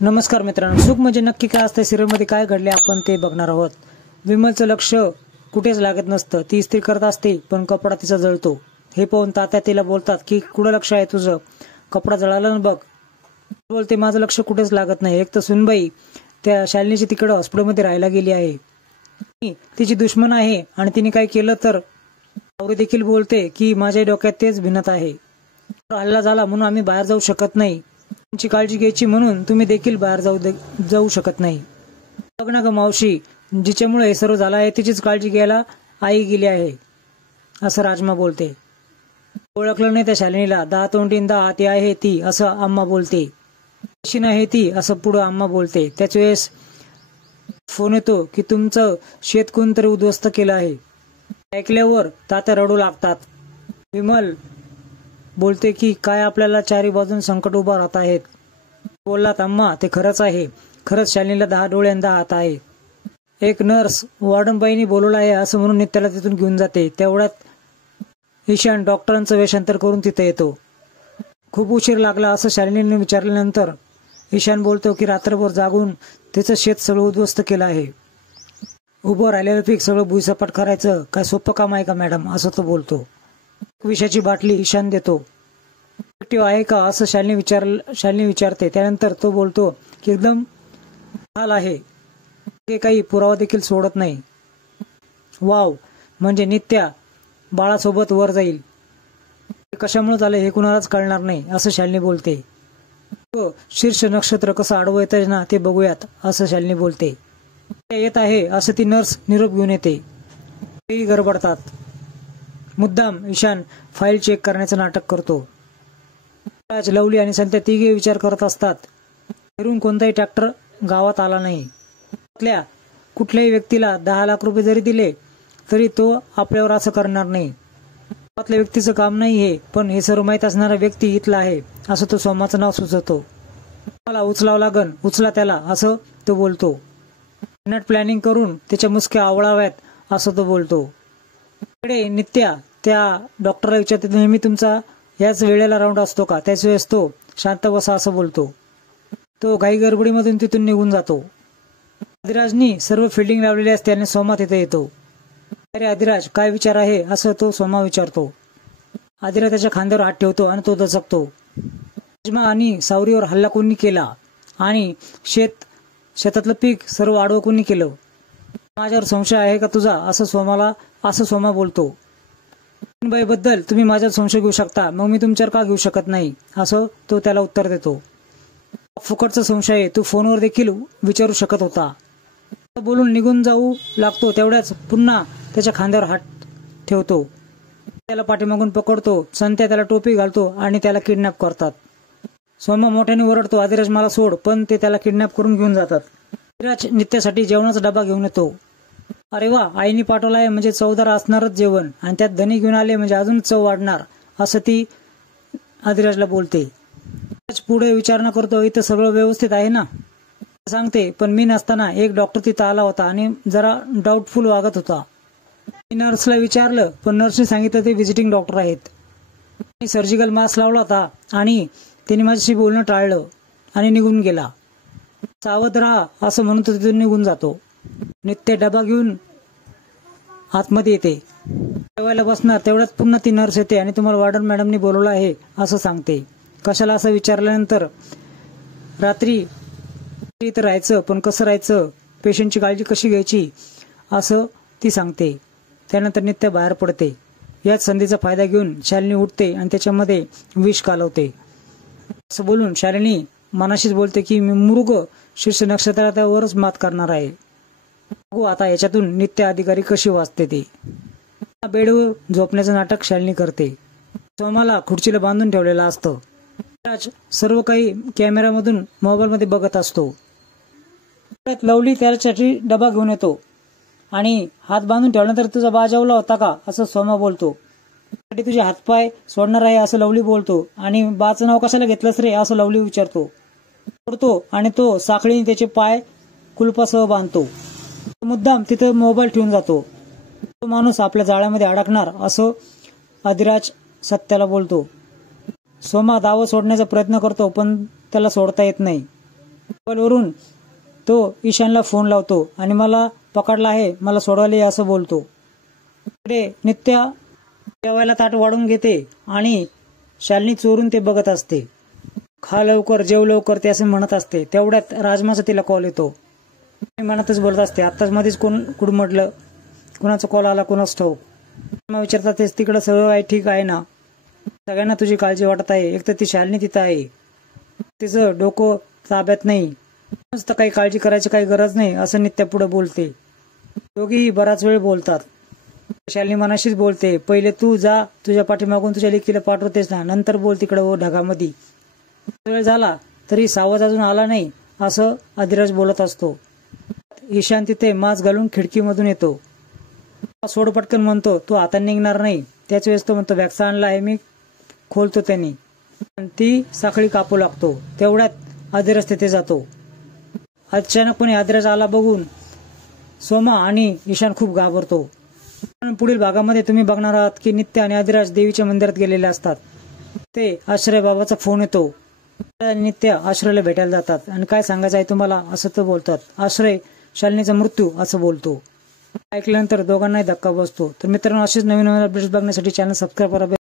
नमस्कार मित्रांनो, सुख म्हणजे नक्की काय असतं सिरियलमध्ये काय घडले आपण ते बघणार आहोत। विमलचं लक्ष कुठेच लागत नसतं। ती इस्त्री करत असते पण कपडा तिचा जळतो। हे पाहून तात्या तिला बोलतात की कुठं लक्ष आहे तुझं, कपडा जळाला ना बघ। बोलते माझं लक्ष कुठेच लागत नाही। एक तर सुनबाई त्या शालिनीची तिकडे हॉस्पिटलमध्ये राहायला गेली आहे, तिची दुश्मन आहे आणि तिने काय केलं तर आवरी देखील बोलते की माझ्या डोक्यात तेच भिनत आहे। हल्ला झाला म्हणून आम्ही बाहेर जाऊ शकत नाही, तुमची काळजी घ्यायची म्हणून तुम्ही देखील बाहेर जाऊ शकत नाही। बघ ना ग मावशी, जिच्यामुळे हे सर्व झालं आहे तिचीच काळजी घ्यायला आई गेली आहे, असं राजमा बोलते। ओळखलं नाही त्या शालिनीला, 10 तोंडी 10 हाती आहे ती, असं अम्मा बोलते। कशी नाही ती, असं पुढं अम्मा बोलते। त्याच वेळेस फोन येतो की तुमचं शेत कोणतरी उद्ध्वस्त केलं आहे। ऐकल्यावर तात्या रडू लागतात। विमल बोलते की काय आपल्याला चारी बाजून संकट उभा राहत आहेत। बोललात अम्मा, ते खरंच आहे। खरंच शालिनीला 10 डोळे आणि 10 हात आहे। एक नर्स वॉर्डनबाईंनी बोलवलं आहे असं म्हणून नित्याला तिथून घेऊन जाते। तेवढ्यात ईशान डॉक्टरांचं वेषांतर करून तिथे येतो। खूप उशीर लागला असं शालिनीने विचारल्यानंतर ईशान बोलतो की रात्रभर जागून तिचं शेत सगळं उद्ध्वस्त केलं आहे। उभं राहिलेलं पीक सगळं भुईसपाट करायचं काय सोपं काम आहे का मॅडम, असं तो बोलतो। विषाची बाटली ईशान देतो। ऍक्टिव्ह आहे का असं शालिनी विचारते। त्यानंतर तो बोलतो की एकदम हाल आहे, ते काही पुरावा देखील सोडत नाही। वाव, म्हणजे नित्या बाळासोबत वर जाईल। कशामुळे झालं हे कुणालाच कळणार नाही, असं शालिनी बोलते। शीर्ष नक्षत्र कसं आडवं येतं ना ते बघूयात, असं शालिनी बोलते। येत आहे असं ती नर्स निरोप घेऊन येते। ते गडबडतात। मुद्दाम ईशान फाईल चेक करण्याचं नाटक करतो। राज, लवली आणि संत्या तिघे विचार करत असतात, बाहेरून कोणताही ट्रॅक्टर गावात आला नाही। कुठल्याही व्यक्तीला 10 लाख रुपये जरी दिले तरी तो आपल्यावर असं करणार नाही। गावातल्या व्यक्तीचं काम नाही हे, पण हे सर्व माहीत असणारा व्यक्ती इथला आहे, असं तो सोमाचं नाव सुचवतो। मला उचलावं लागन, उचला त्याला, असं तो बोलतो। नट प्लॅनिंग करून त्याच्या मुसक्या आवळाव्यात, असं तो बोलतो। नित्या त्या डॉक्टरला विचारते नेहमी तुमचा याच वेळेला राऊंड असतो का? त्याच वेळेस तो शांत बसा असं बोलतो। तो घाई गडबडीमधून तिथून निघून जातो। आदिराजनी सर्व फिल्डिंग लावलेली असते आणि सोमा तिथे येतो। अरे आदिराज, काय विचार आहे, असं तो सोमा विचारतो। आदिराज त्याच्या खांद्यावर हात ठेवतो आणि तो दचकतो। राजमा आणि सावरीवर हल्ला कोणी केला आणि शेतातलं पीक सर्व आडवं कोणी केलं? माझ्यावर संशय आहे का तुझा, असं सोमा बोलतो। बाई बद्दल तुम्ही माझ्यावर संशय घेऊ शकता, मग मी तुमच्यावर का घेऊ शकत नाही, असं तो त्याला उत्तर देतो। फुकटचा संशय आहे, तू फोनवर देखील विचारू शकत होता। बोलून निघून जाऊ लागतो तेवढ्याच पुन्हा त्याच्या खांद्यावर हात ठेवतो। त्याला पाठीमागून पकडतो। संत्या त्याला टोपी घालतो आणि त्याला किडनॅप करतात। सोमा मोठ्याने ओरडतो, आदिराज मला सोड, पण ते त्याला किडनॅप करून घेऊन जातात। आदिराज नित्यासाठी जेवणाचा डबा घेऊन येतो। अरे वा, आईने पाठवलाय म्हणजे चवदार असणारच जेवण, आणि त्यात धनी घेऊन आले म्हणजे अजून चव वाढणार, असं ती आदिराजला बोलते। पुढे विचारणा करतो, इथं सगळं व्यवस्थित आहे ना, सांगते, पण मी नसताना एक डॉक्टर तिथं आला होता आणि जरा डाऊटफुल वागत होता। मी नर्सला विचारलं पण नर्सने सांगितलं ते व्हिजिटिंग डॉक्टर आहेत। मी सर्जिकल मास्क लावला होता आणि त्याने माझ्याशी बोलणं टाळलं आणि निघून गेला। सावध राहा, असं म्हणून तो तिथून निघून जातो। नित्य डबा घेऊन आतमध्ये येते। जेवायला बसणार तेवढ्यात पुन्हा ती नर्स येते आणि तुम्हाला वॉर्डन मॅडमनी बोलवलं आहे असं सांगते। कशाला असं विचारल्यानंतर रात्री इथं राहायचं पण कसं राहायचं, पेशंटची काळजी कशी घ्यायची, असं ती सांगते। त्यानंतर नित्य बाहेर पडते। याच संधीचा फायदा घेऊन शालिनी उठते आणि त्याच्यामध्ये विष कालवते। असं बोलून शालिनी मनाशीच बोलते की मी मृग शीर्ष नक्षत्रावरच मात करणार आहे। बघू आता याच्यातून नित्य अधिकारी कशी वाचते ते। बेडवर झोपण्याचं नाटक शालिनी करते। सोमाला खुर्चीला बांधून ठेवलेलं असतं। राज सर्व काही कॅमेऱ्यामधून मोबाईलमध्ये बघत असतो। लवली त्यासाठी डबा घेऊन येतो आणि हात बांधून ठेवल्यानंतर तुझा बा जेवला होता का, असं सोमा बोलतो। तुझे हातपाय सोडणार आहे असं लवली बोलतो। आणि बाचं नाव कशाला घेतलंस रे, असं लवली विचारतो। आणि तो साखळीने त्याचे पाय कुलपासह बांधतो। मुद्दाम तिथे मोबाईल ठेवून जातो। तो माणूस आपल्या जाळ्यामध्ये अडकणार, असं आदिराज सत्याला बोलतो। सोमा दाव सोडण्याचा प्रयत्न करतो पण त्याला सोडता येत नाही। मोबाईलवरून तो ईशानला फोन लावतो आणि मला पकडला आहे, मला सोडवायला ये असं बोलतो. इकडे नित्या जेवायला ताट वाढून घेते आणि शालिनी चोरून ते बघत असते. खा लवकर, जेव लवकर ते असे म्हणत असते. तेवढ्यात राजमाचा तिला कॉल येतो. मनातच बोलत असते, आत्ताच मध्येच कोण कुडमडलं, कुणाचा कॉल आला कुणाच ठाऊक. मग विचारतात तेच तिकडं सगळं आहे ठीक आहे ना, सगळ्यांना तुझी काळजी वाटत आहे, एक तर ती शालिनी तिथं आहे, तिचं डोकं ताब्यात नाही, नुसतं काही काळजी करायची काही गरज नाही असं नित्या पुढे बोलते. दोघीही बराच वेळ बोलतात. शालिनी मनाशीच बोलते, पहिले तू जा, तुझ्या पाठीमागून तुझ्या लेकीला पाठवतेस ना, नंतर बोल तिकडं ढगामध्ये. वेळ झाला तरी सावध अजून आला नाही असं अधिराज बोलत असतो. ईशान तिथे मास्क घालून खिडकीमधून येतो. सोड पटकन म्हणतो, तू आता निघणार नाही. त्याच वेळेस तो म्हणतो, वॅक्स आणला आहे मी, खोलतो त्यांनी. ती साखळी कापू लागतो. तेवढ्यात अधिराज तिथे जातो. अचानकपणे अधिराज आला बघून सोमा आणि ईशान खूप घाबरतो. पुढील भागामध्ये तुम्ही बघणार आहात की नित्या आणि अधिराज देवीच्या मंदिरात गेलेले असतात. ते आश्रय बाबाचा फोन येतो. नित्या आश्रयला भेटायला जातात आणि काय सांगायचं आहे तुम्हाला असं तर बोलतात. आश्रय शालिनीचा मृत्यू असं बोलतो. ऐकल्यानंतर दोघांनाही धक्का बसतो. तर मित्रांनो, असेच नवीन नवीन अपडेट्स बघण्यासाठी चॅनल सबस्क्राईब करा.